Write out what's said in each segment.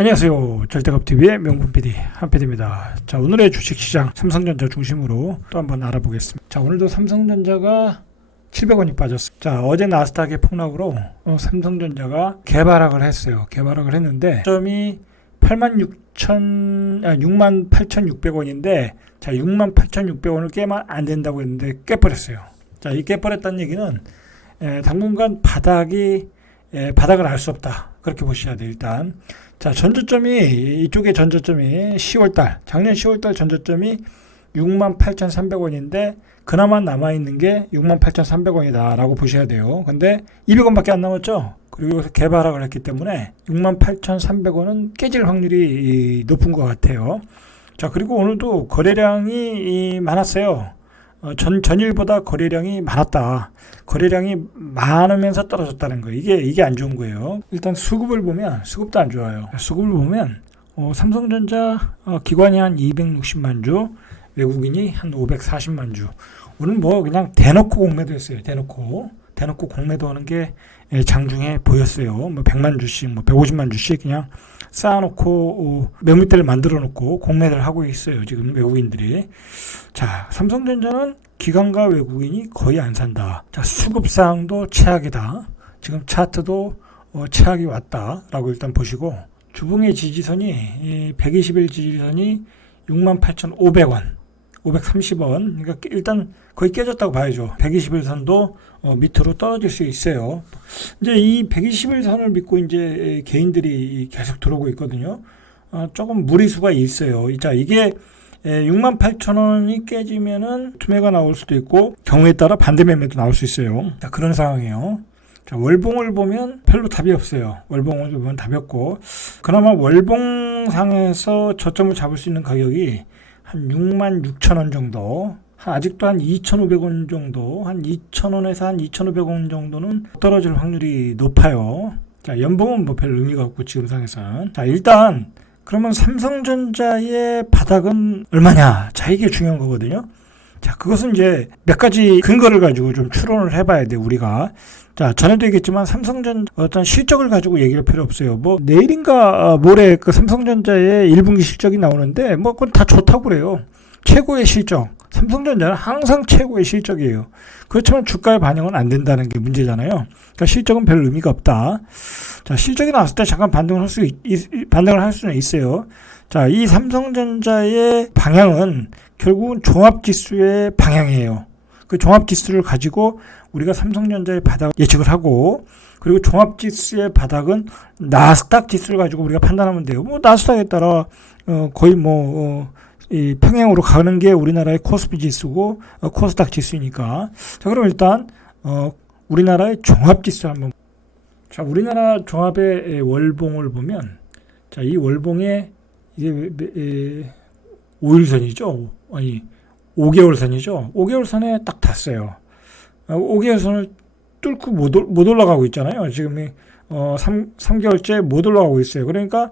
안녕하세요. 절대값TV의 명품 PD 한PD입니다. 자, 오늘의 주식시장 삼성전자 중심으로 또 한번 알아보겠습니다. 자, 오늘도 삼성전자가 700원이 빠졌어요. 자, 어제 나스닥의 폭락으로 삼성전자가 개발락을 했어요. 개발락을 했는데 점이 68,600원인데 자, 68,600원을 깨면 안 된다고 했는데 깨버렸어요. 자, 이 깨버렸다는 얘기는 당분간 바닥을 알 수 없다. 그렇게 보셔야 돼요. 일단 자, 이쪽에 전저점이 10월달, 작년 10월달 전저점이 68,300원인데 그나마 남아있는 게 68,300원이다 라고 보셔야 돼요. 근데 200원밖에 안 남았죠. 그리고 여기서 개발락을 했기 때문에 68,300원은 깨질 확률이 높은 것 같아요. 자, 그리고 오늘도 거래량이 많았어요. 전일보다 거래량이 많았다. 거래량이 많으면서 떨어졌다는 거. 이게 안 좋은 거예요. 일단 수급을 보면 수급도 안 좋아요. 수급을 보면 삼성전자 기관이 한 260만 주, 외국인이 한 540만 주. 오늘 뭐 그냥 대놓고 공매도 했어요. 대놓고 공매도 하는 게 장중에 보였어요. 뭐 100만 주씩, 뭐 150만 주씩 그냥 쌓아놓고 매물대를 만들어 놓고 공매를 하고 있어요. 지금 외국인들이. 자, 삼성전자는 기관과 외국인이 거의 안 산다. 자, 수급상도 최악이다. 지금 차트도 최악이 왔다라고 일단 보시고, 주봉의 지지선이 120일 지지선이 68,500원 530원. 그러니까 일단 거의 깨졌다고 봐야죠. 120일 선도 밑으로 떨어질 수 있어요. 이제 이 120일 선을 믿고 이제 개인들이 계속 들어오고 있거든요. 조금 무리수가 있어요. 자, 이게 68,000원이 깨지면은 투매가 나올 수도 있고 경우에 따라 반대 매매도 나올 수 있어요. 자, 그런 상황이에요. 자, 월봉을 보면 별로 답이 없어요. 월봉을 보면 답이 없고, 그나마 월봉상에서 저점을 잡을 수 있는 가격이 한 66,000원 정도, 아직도 한 2,500원 정도, 한 2,000원에서 한 2,500원 정도는 떨어질 확률이 높아요. 자, 연봉은 뭐 별 의미가 없고 지금 상에서는. 자, 일단 그러면 삼성전자의 바닥은 얼마냐? 자, 이게 중요한 거거든요. 자, 그것은 이제 몇 가지 근거를 가지고 좀 추론을 해봐야 돼, 우리가. 자, 전에도 얘기했지만 삼성전자 어떤 실적을 가지고 얘기할 필요 없어요. 뭐 내일인가 모레 그 삼성전자의 1분기 실적이 나오는데 뭐 그건 다 좋다고 그래요. 최고의 실적. 삼성전자는 항상 최고의 실적이에요. 그렇지만 주가에 반영은 안 된다는 게 문제잖아요. 그러니까 실적은 별 의미가 없다. 자, 실적이 나왔을 때 잠깐 반등을 할 수는 있어요. 자, 이 삼성전자의 방향은 결국은 종합지수의 방향이에요. 그 종합지수를 가지고 우리가 삼성전자의 바닥을 예측을 하고, 그리고 종합지수의 바닥은 나스닥 지수를 가지고 우리가 판단하면 돼요. 뭐 나스닥에 따라 거의 이 평행으로 가는 게 우리나라의 코스피 지수고 코스닥 지수이니까. 자, 그럼 일단 우리나라의 종합지수 한번. 자, 우리나라 종합의 월봉을 보면, 자, 이 월봉에 이제 5일선이죠. 아니 5개월선이죠. 5개월선에 딱 닿았어요. 5개월선을 뚫고 못 올라가고 있잖아요. 지금 3개월째 못 올라가고 있어요. 그러니까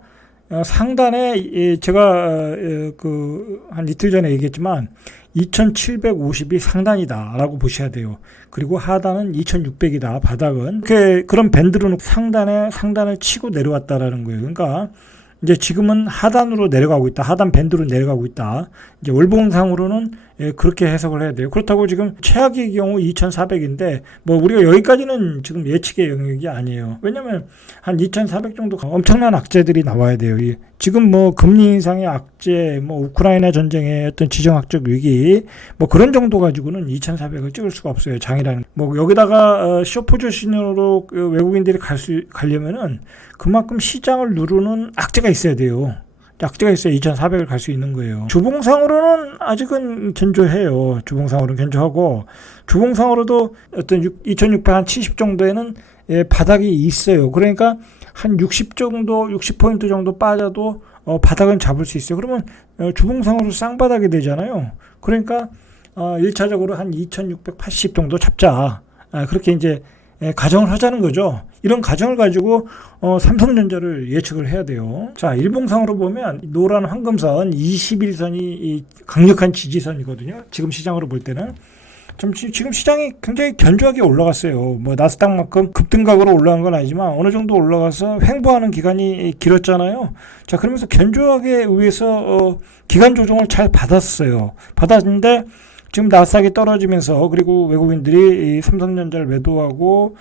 상단에 제가 한 이틀 전에 얘기했지만 2,750이 상단이다라고 보셔야 돼요. 그리고 하단은 2,600이다. 바닥은 그런 밴드로 상단을 치고 내려왔다라는 거예요. 그러니까 이제 지금은 하단으로 내려가고 있다. 하단 밴드로 내려가고 있다. 이제 월봉상으로는 그렇게 해석을 해야 돼요. 그렇다고 지금 최악의 경우 2,400인데 뭐 우리가 여기까지는 지금 예측의 영역이 아니에요. 왜냐면 한 2,400 정도 엄청난 악재들이 나와야 돼요. 지금 뭐 금리 인상의 악재, 뭐 우크라이나 전쟁의 어떤 지정학적 위기, 뭐 그런 정도 가지고는 2,400을 찍을 수가 없어요. 장이라는. 뭐 여기다가 숏포지션으로 외국인들이 가려면은 그만큼 시장을 누르는 악재가 있어야 돼요. 악재가 있어야 2,400을 갈 수 있는 거예요. 주봉상으로는 아직은 견조해요. 주봉상으로는 견조하고, 주봉상으로도 어떤 2,670 정도에는 바닥이 있어요. 그러니까 한 60포인트 정도 빠져도 바닥은 잡을 수 있어요. 그러면 주봉상으로 쌍바닥이 되잖아요. 그러니까 1차적으로 한 2,680 정도 잡자. 그렇게 이제 가정을 하자는 거죠. 이런 가정을 가지고 삼성전자를 예측을 해야 돼요. 자, 일봉상으로 보면 노란 황금선 21선이 강력한 지지선이거든요. 지금 시장으로 볼 때는. 지금 시장이 굉장히 견조하게 올라갔어요. 뭐 나스닥만큼 급등각으로 올라간 건 아니지만 어느 정도 올라가서 횡보하는 기간이 길었잖아요. 자, 그러면서 견조하게 위에서 기간 조정을 잘 받았어요. 받았는데 지금 나스닥이 떨어지면서, 그리고 외국인들이 이 삼성전자를 매도하고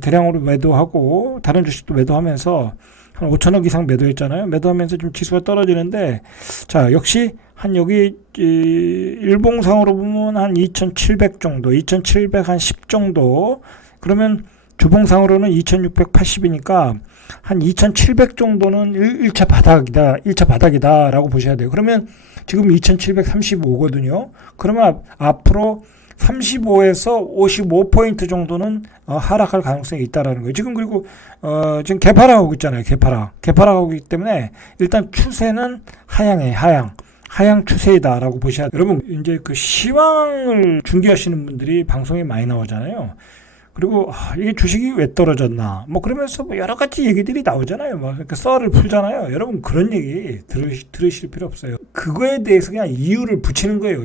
대량으로 매도하고 다른 주식도 매도하면서 한 5천억 이상 매도했잖아요. 매도하면서 좀 지수가 떨어지는데, 자, 역시 한 여기 일봉상으로 보면 한 2,700 정도, 2,700 한 10 정도, 그러면 주봉상으로는 2,680이니까 한 2,700 정도는 1차 바닥이다, 1차 바닥이다라고 보셔야 돼요. 그러면 지금 2,735거든요. 그러면 앞으로 35에서 55포인트 정도는 하락할 가능성이 있다라는 거예요. 지금 그리고 지금 개파락하고 있잖아요. 개파락하고 있기 때문에 일단 추세는 하향 추세이다라고 보셔야 돼요. 여러분, 이제 그 시황을 중계하시는 분들이 방송에 많이 나오잖아요. 그리고 이게 주식이 왜 떨어졌나 뭐 그러면서 뭐 여러 가지 얘기들이 나오잖아요. 뭐 그러니까 썰을 풀잖아요. 여러분, 그런 얘기 들으실 필요 없어요. 그거에 대해서 그냥 이유를 붙이는 거예요.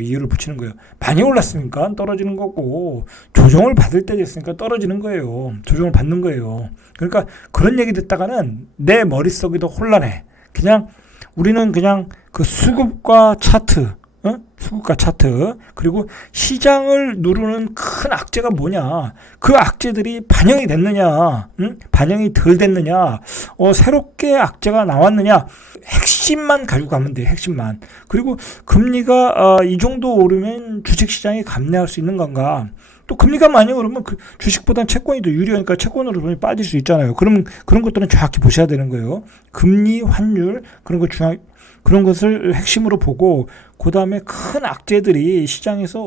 많이 올랐으니까 떨어지는 거고, 조정을 받을 때 됐으니까 떨어지는 거예요. 조정을 받는 거예요. 그러니까 그런 얘기 듣다가는 내 머릿속이 더 혼란해. 우리는 그냥 그 수급과 차트, 그리고 시장을 누르는 큰 악재가 뭐냐, 그 악재들이 반영이 됐느냐, 반영이 덜 됐느냐, 새롭게 악재가 나왔느냐, 핵심만 가지고 가면 돼요. 핵심만. 그리고 금리가 이 정도 오르면 주식시장이 감내할 수 있는 건가, 또 금리가 많이 오르면 그 주식보다는 채권이 더 유리하니까 채권으로 돈이 빠질 수 있잖아요. 그런 것들은 정확히 보셔야 되는 거예요. 금리, 환율, 그런 것을 핵심으로 보고, 그 다음에 큰 악재들이 시장에서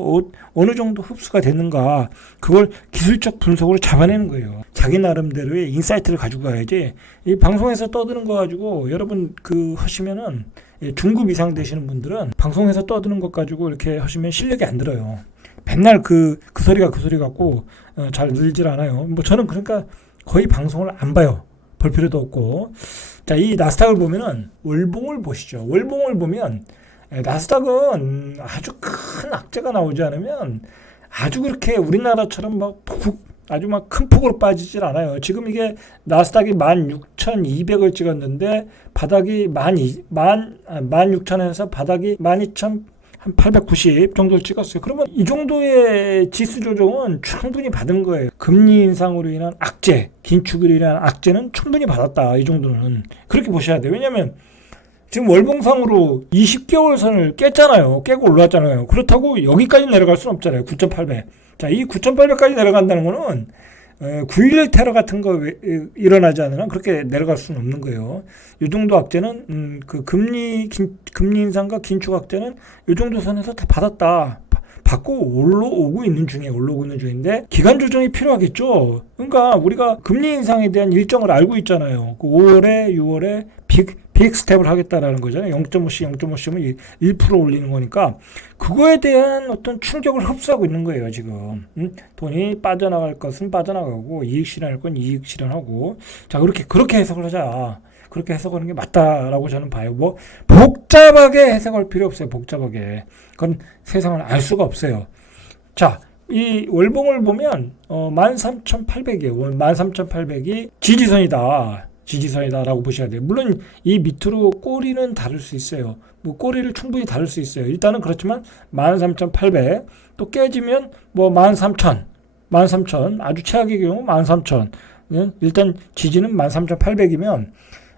어느 정도 흡수가 됐는가, 그걸 기술적 분석으로 잡아내는 거예요. 자기 나름대로의 인사이트를 가지고 가야지, 이 방송에서 떠드는 거 가지고 여러분 하시면은, 중급 이상 되시는 분들은 방송에서 떠드는 것 가지고 이렇게 하시면 실력이 안 들어요. 맨날 그 소리가 그 소리 같고 잘 늘질 않아요. 뭐 저는 그러니까 거의 방송을 안 봐요. 볼 필요도 없고. 자, 이 나스닥을 보면은 월봉을 보시죠. 월봉을 보면 나스닥은 아주 큰 악재가 나오지 않으면 아주 그렇게 우리나라처럼 아주 큰 폭으로 빠지질 않아요. 지금 이게 나스닥이 16,200을 찍었는데 바닥이 16,000에서 바닥이 12,890 정도를 찍었어요. 그러면 이 정도의 지수 조정은 충분히 받은 거예요. 금리 인상으로 인한 악재, 긴축으로 인한 악재는 충분히 받았다. 이 정도는 그렇게 보셔야 돼요. 왜냐하면 지금 월봉상으로 20개월 선을 깼잖아요. 깨고 올라왔잖아요. 그렇다고 여기까지 내려갈 수는 없잖아요. 9,800. 자, 이 9,800까지 내려간다는 거는 9.11 테러 같은 거 일어나지 않으면 그렇게 내려갈 수는 없는 거예요. 이 정도 악재는 그 금리 인상과 긴축 악재는 이 정도 선에서 다 받았다. 받고 올라오고 있는 중인데 기간 조정이 필요하겠죠. 그러니까 우리가 금리 인상에 대한 일정을 알고 있잖아요. 그 5월에 6월에 빅 스텝을 하겠다라는 거잖아요. 0.5씩은 1% 올리는 거니까 그거에 대한 어떤 충격을 흡수하고 있는 거예요, 지금. 돈이 빠져나갈 것은 빠져나가고 이익 실현할 건 이익 실현하고. 자, 그렇게 해석을 하자. 그렇게 해석하는 게 맞다라고 저는 봐요. 뭐 복잡하게 해석할 필요 없어요. 복잡하게. 그건 세상을 알 수가 없어요. 자, 이 월봉을 보면 13,800이에요. 13,800이 지지선이다라고 보셔야 돼요. 물론 이 밑으로 꼬리는 다를 수 있어요. 뭐 꼬리를 충분히 다를 수 있어요. 일단은 그렇지만 13,800 또 깨지면 뭐 13,000 아주 최악의 경우 13,000 일단 지지는 13,800이면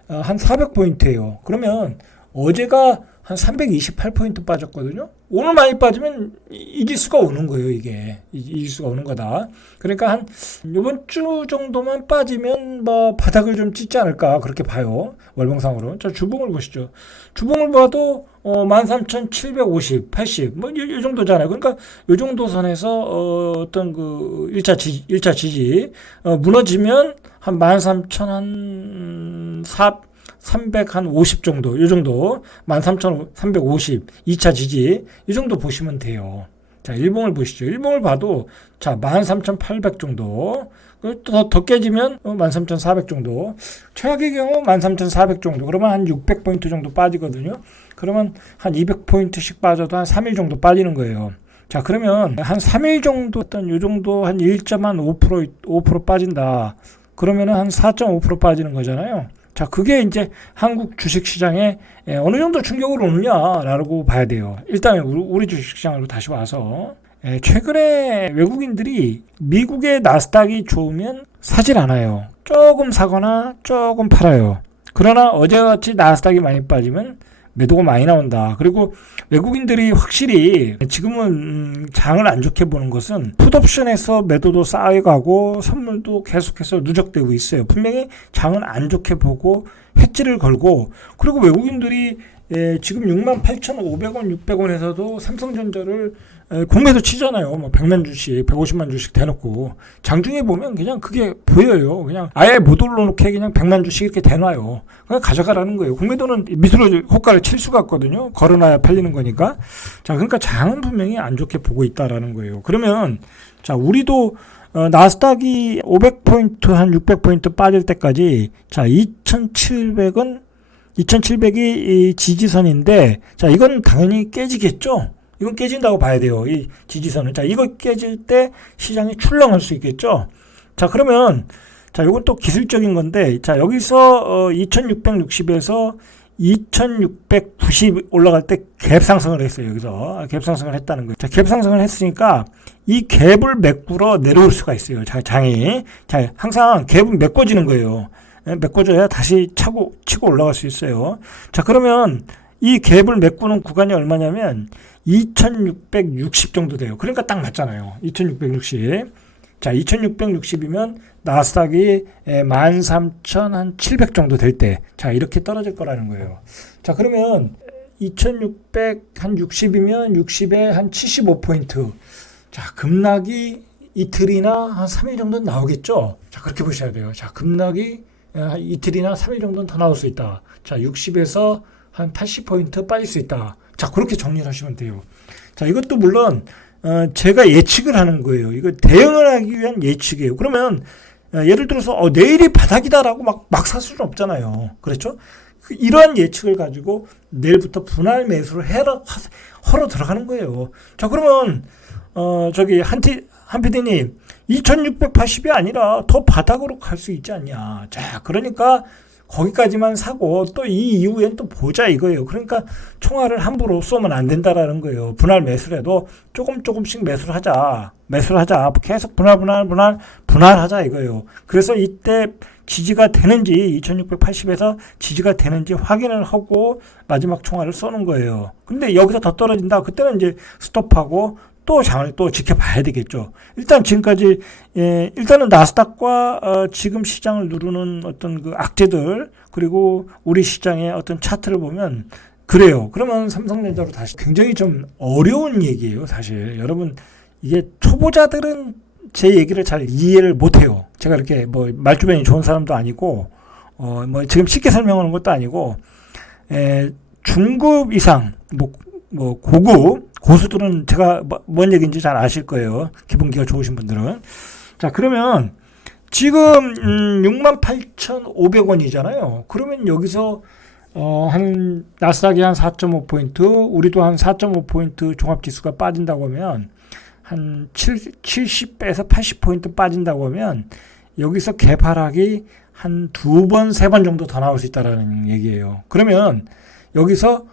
한 400포인트예요. 그러면 어제가 한 328포인트 빠졌거든요. 오늘 많이 빠지면 이길 수가 오는 거예요. 이길 수가 오는 거다. 그러니까 한 이번 주 정도만 빠지면 뭐 바닥을 좀 찍지 않을까 그렇게 봐요. 월봉상으로. 자, 주봉을 보시죠. 주봉을 봐도 13,750, 80 뭐 이 정도잖아요. 그러니까 이 정도 선에서 어떤 그 1차 지지 무너지면 한 13,350 정도, 이 정도, 13,350, 2차 지지, 이 정도 보시면 돼요. 자, 일봉을 보시죠. 일봉을 봐도, 자, 13,800 정도, 더 깨지면 13,400 정도, 최악의 경우 13,400 정도, 그러면 한 600포인트 정도 빠지거든요. 그러면 한 200포인트씩 빠져도 한 3일 정도 빠지는 거예요. 자, 그러면 한 3일 정도 어떤 요 정도 한 1.5% 빠진다. 그러면은 한 4.5% 빠지는 거잖아요. 자, 그게 이제 한국 주식 시장에 어느 정도 충격을 오느냐라고 봐야 돼요. 일단 우리 주식 시장으로 다시 와서 최근에 외국인들이 미국의 나스닥이 좋으면 사질 않아요. 조금 사거나 조금 팔아요. 그러나 어제같이 나스닥이 많이 빠지면 매도가 많이 나온다. 그리고 외국인들이 확실히 지금은 장을 안 좋게 보는 것은 풋옵션에서 매도도 쌓여가고 선물도 계속해서 누적되고 있어요. 분명히 장은 안 좋게 보고 해지를 걸고, 그리고 외국인들이 지금 68,500원, 600원에서도 삼성전자를 공매도 치잖아요. 뭐 100만 주씩, 150만 주씩 대놓고 장중에 보면 그냥 그게 보여요. 그냥 아예 못 올려놓게 그냥 100만 주씩 이렇게 대놔요. 그냥 가져가라는 거예요. 공매도는 밑으로 호가를 칠 수가 없거든요. 걸어놔야 팔리는 거니까. 자, 그러니까 장은 분명히 안 좋게 보고 있다라는 거예요. 그러면 자, 우리도 나스닥이 500포인트 한 600포인트 빠질 때까지 자, 2,700은 2,700이 지지선인데, 자, 이건 당연히 깨지겠죠? 이건 깨진다고 봐야 돼요. 이 지지선은. 자, 이거 깨질 때 시장이 출렁할 수 있겠죠? 자, 그러면, 자, 이건 또 기술적인 건데, 자, 여기서 2,660에서 2,690 올라갈 때 갭 상승을 했어요. 여기서 갭 상승을 했다는 거예요. 자, 갭 상승을 했으니까 이 갭을 메꾸러 내려올 수가 있어요. 자, 장이. 자, 항상 갭은 메꿔지는 거예요. 메꿔줘야 다시 치고 올라갈 수 있어요. 자, 그러면 이 갭을 메꾸는 구간이 얼마냐면 2660 정도 돼요. 그러니까 딱 맞잖아요. 2660. 자, 2660이면 나스닥이 13,700 정도 될 때, 자, 이렇게 떨어질 거라는 거예요. 자, 그러면 2600 한 60이면 60에 한 75포인트. 자, 급락이 이틀이나 한 3일 정도는 나오겠죠? 자, 그렇게 보셔야 돼요. 자, 급락이 이틀이나 3일 정도는 더 나올 수 있다. 자, 60에서 한 80포인트 빠질 수 있다. 자, 그렇게 정리를 하시면 돼요. 자, 이것도 물론 제가 예측을 하는 거예요. 이거 대응을 하기 위한 예측이에요. 그러면 예를 들어서 내일이 바닥이다라고 막 살 수는 없잖아요. 그렇죠? 이러한 예측을 가지고 내일부터 분할 매수를 허러 들어가는 거예요. 자, 그러면 저기 한 PD님 2680이 아니라 더 바닥으로 갈 수 있지 않냐. 자, 그러니까 거기까지만 사고 또 이 이후엔 또 보자 이거예요. 그러니까 총알을 함부로 쏘면 안 된다라는 거예요. 분할 매수를 해도 조금씩 매수를 하자. 계속 분할하자 이거예요. 그래서 이때 지지가 되는지 2680에서 지지가 되는지 확인을 하고 마지막 총알을 쏘는 거예요. 근데 여기서 더 떨어진다. 그때는 이제 스톱하고 또 장을 또 지켜봐야 되겠죠. 일단 지금까지 일단은 나스닥과 지금 시장을 누르는 어떤 그 악재들, 그리고 우리 시장의 어떤 차트를 보면 그래요. 그러면 삼성전자로 다시 굉장히 좀 어려운 얘기예요. 사실 여러분, 이게 초보자들은 제 얘기를 잘 이해를 못해요. 제가 이렇게 뭐 말주변이 좋은 사람도 아니고 뭐 지금 쉽게 설명하는 것도 아니고 중급 이상 뭐 고급 고수들은 제가 뭔 얘기인지 잘 아실 거예요. 기본기가 좋으신 분들은. 자, 그러면 지금 68,500원이잖아요. 그러면 여기서 한 나스닥이 한 4.5포인트, 우리도 한 4.5포인트 종합지수가 빠진다고 하면 한 70에서 80포인트 빠진다고 하면 여기서 개파락이 한 2번, 3번 정도 더 나올 수 있다는 얘기예요. 그러면 여기서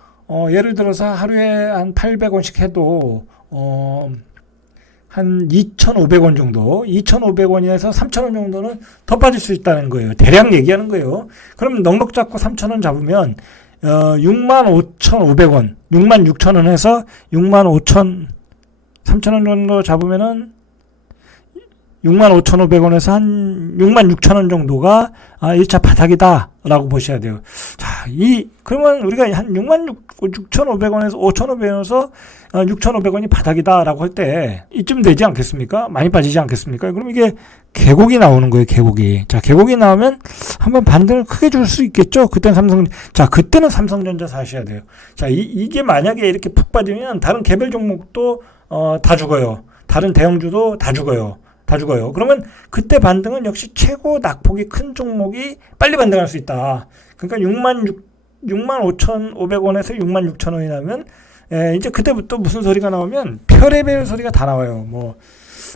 예를 들어서 하루에 한 800원씩 해도 한 2,500원 정도, 2,500원에서 3,000원 정도는 더 빠질 수 있다는 거예요. 대략 얘기하는 거예요. 그럼 넉넉 잡고 3,000원 잡으면 65,500원, 66,000원에서 65,000, 3,000원 정도 잡으면은 65,500원에서 한 66,000원 정도가 1차 바닥이다라고 보셔야 돼요. 자, 그러면 우리가 한 66,500원에서 5,500원에서 6,500원이 바닥이다라고 할 때 이쯤 되지 않겠습니까? 많이 빠지지 않겠습니까? 그럼 이게 계곡이 나오는 거예요, 계곡이. 자, 계곡이 나오면 한번 반등을 크게 줄 수 있겠죠? 그때는 삼성전자 사셔야 돼요. 자, 이게 만약에 이렇게 푹 빠지면 다른 개별 종목도 다 죽어요. 다른 대형주도 다 죽어요. 그러면 그때 반등은 역시 최고 낙폭이 큰 종목이 빨리 반등할 수 있다. 그러니까 65,500원에서 66,000원이 나면 이제 그때부터 무슨 소리가 나오면 별의별 소리가 다 나와요.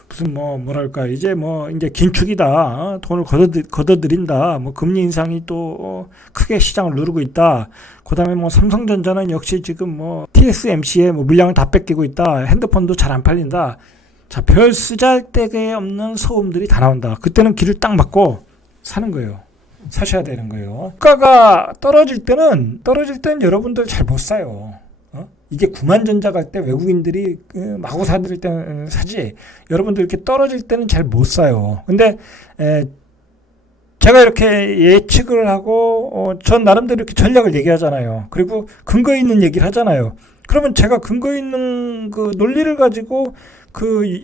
무슨 뭐랄까 이제 이제 긴축이다, 돈을 걷어들인다, 금리 인상이 또 크게 시장을 누르고 있다. 그다음에 삼성전자는 역시 지금 TSMC에 물량을 다 뺏기고 있다. 핸드폰도 잘 안 팔린다. 자, 별 쓰잘데기 없는 소음들이 다 나온다. 그때는 길을 딱 막고 사는 거예요. 사셔야 되는 거예요. 주가가 떨어질 때는 여러분들 잘 못 사요. 이게 구만전자 갈 때 외국인들이 마구 사들 때는 사지, 여러분들 이렇게 떨어질 때는 잘 못 사요. 근데 제가 이렇게 예측을 하고 전 나름대로 이렇게 전략을 얘기하잖아요. 그리고 근거 있는 얘기를 하잖아요. 그러면 제가 근거 있는 그 논리를 가지고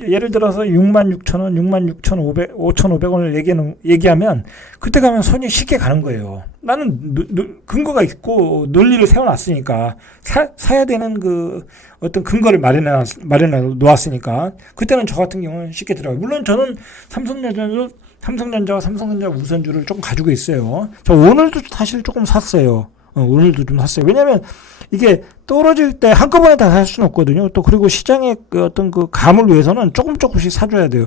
예를 들어서 66,000원, 66,500원을 얘기하면 그때 가면 손이 쉽게 가는 거예요. 나는 근거가 있고 논리를 세워놨으니까, 사야 되는 어떤 근거를 마련해 놓았으니까 그때는 저 같은 경우는 쉽게 들어가요. 물론 저는 삼성전자와 삼성전자 우선주를 조금 가지고 있어요. 저 오늘도 사실 조금 샀어요. 오늘도 좀 샀어요. 왜냐면 이게 떨어질 때 한꺼번에 다 살 수는 없거든요. 또 그리고 시장의 어떤 감을 위해서는 조금씩 사줘야 돼요.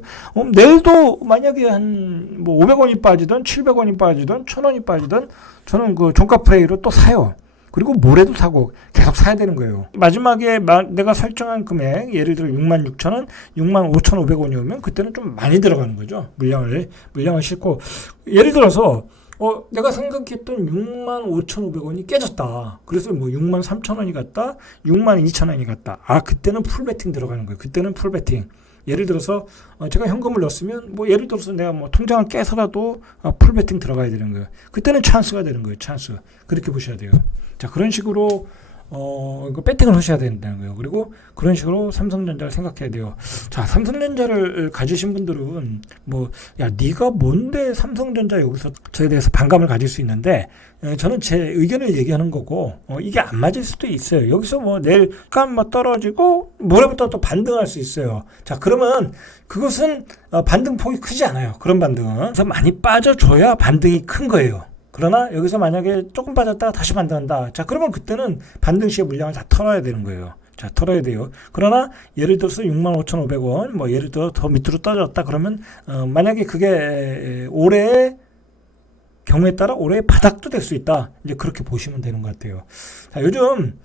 내일도 만약에 한 500원이 빠지든 700원이 빠지든 1000원이 빠지든 저는 종가 플레이로 또 사요. 그리고 모레도 사고 계속 사야 되는 거예요. 마지막에 내가 설정한 금액, 예를 들어 66,000원, 65,500원이오면 그때는 좀 많이 들어가는 거죠. 물량을 싣고, 예를 들어서 내가 생각했던 65,500원이 깨졌다. 그래서 63,000원이 갔다, 62,000원이 갔다. 그때는 풀베팅 들어가는 거예요. 그때는 풀베팅. 예를 들어서 제가 현금을 넣었으면 예를 들어서 내가 통장을 깨서라도 풀베팅 들어가야 되는 거예요. 그때는 찬스가 되는 거예요. 찬스. 그렇게 보셔야 돼요. 자, 그런 식으로 이거 배팅을 하셔야 된다는 거예요. 그리고 그런 식으로 삼성전자를 생각해야 돼요. 자, 삼성전자를 가지신 분들은 네가 뭔데 삼성전자, 여기서 저에 대해서 반감을 가질 수 있는데, 저는 제 의견을 얘기하는 거고, 이게 안 맞을 수도 있어요. 여기서 내일 떨어지고 모레부터 또 반등할 수 있어요. 자, 그러면 그것은 반등폭이 크지 않아요. 그런 반등은. 그래서 많이 빠져줘야 반등이 큰 거예요. 그러나 여기서 만약에 조금 빠졌다가 다시 반등한다. 자, 그러면 그때는 반등 시에 물량을 다 털어야 되는 거예요. 자, 털어야 돼요. 그러나 예를 들어서 65,500원, 예를 들어 더 밑으로 떨어졌다 그러면 만약에 그게 올해의 경우에 따라 올해의 바닥도 될 수 있다. 이제 그렇게 보시면 되는 것 같아요. 자, 요즘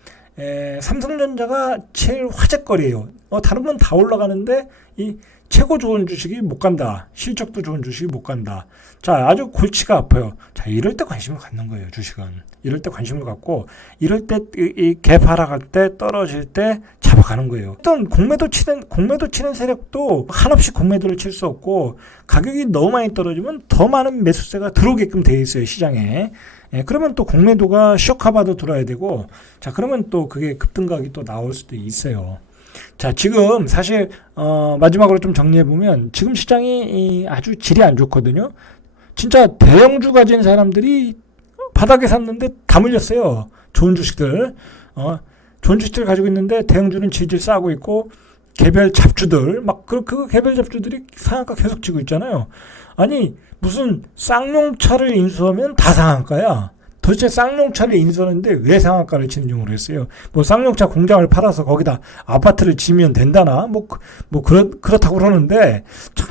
삼성전자가 제일 화제거리예요. 다른 건 다 올라가는데 이 최고 좋은 주식이 못 간다. 실적도 좋은 주식이 못 간다. 자, 아주 골치가 아파요. 자, 이럴 때 관심을 갖는 거예요, 주식은. 이럴 때 관심을 갖고, 이럴 때 이 갭 하락할 때, 떨어질 때 잡아가는 거예요. 어떤 공매도 치는 세력도 한없이 공매도를 칠 수 없고, 가격이 너무 많이 떨어지면 더 많은 매수세가 들어오게끔 되어 있어요, 시장에. 그러면 또 공매도가 쇼카바도 들어야 되고, 자, 그러면 또 그게 급등각이 또 나올 수도 있어요. 자, 지금 사실 마지막으로 좀 정리해보면 지금 시장이 아주 질이 안 좋거든요. 진짜 대형주 가진 사람들이 바닥에 샀는데 다 물렸어요. 좋은 주식들 가지고 있는데 대형주는 질질 싸고 있고, 개별 잡주들 그 개별 잡주들이 상한가 계속 치고 있잖아요. 아니, 무슨 쌍용차를 인수하면 다 상한가야. 도대체 쌍용차를 인수하는데 왜 상한가를 치는지 모르겠어요. 쌍용차 공장을 팔아서 거기다 아파트를 지으면 된다나 그렇다고 그러는데 참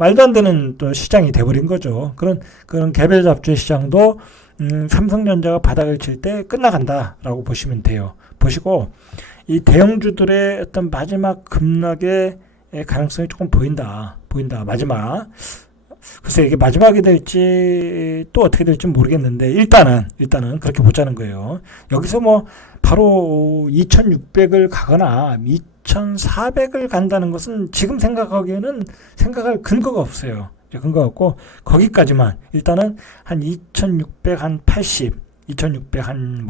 말도 안 되는 또 시장이 돼버린 거죠. 그런 개별 잡주 시장도 삼성전자가 바닥을 칠 때 끝나간다라고 보시면 돼요. 보시고 이 대형주들의 어떤 마지막 급락의 가능성이 조금 보인다. 마지막. 글쎄 이게 마지막이 될지 또 어떻게 될지 모르겠는데 일단은 그렇게 보자는 거예요. 여기서 바로 2600을 가거나 2400을 간다는 것은 지금 생각하기에는 생각할 근거가 없어요. 근거가 없고, 거기까지만 일단은 한 2600, 한 80, 2600, 한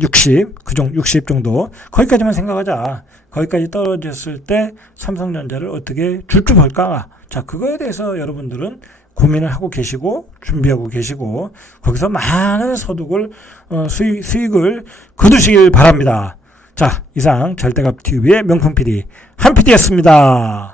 60, 60 정도, 거기까지만 생각하자. 거기까지 떨어졌을 때 삼성전자를 어떻게 줄줄 볼까? 자, 그거에 대해서 여러분들은 고민을 하고 계시고 준비하고 계시고, 거기서 많은 소득을 수익을 거두시길 바랍니다. 자, 이상 절대값TV의 명품 PD 한 PD였습니다.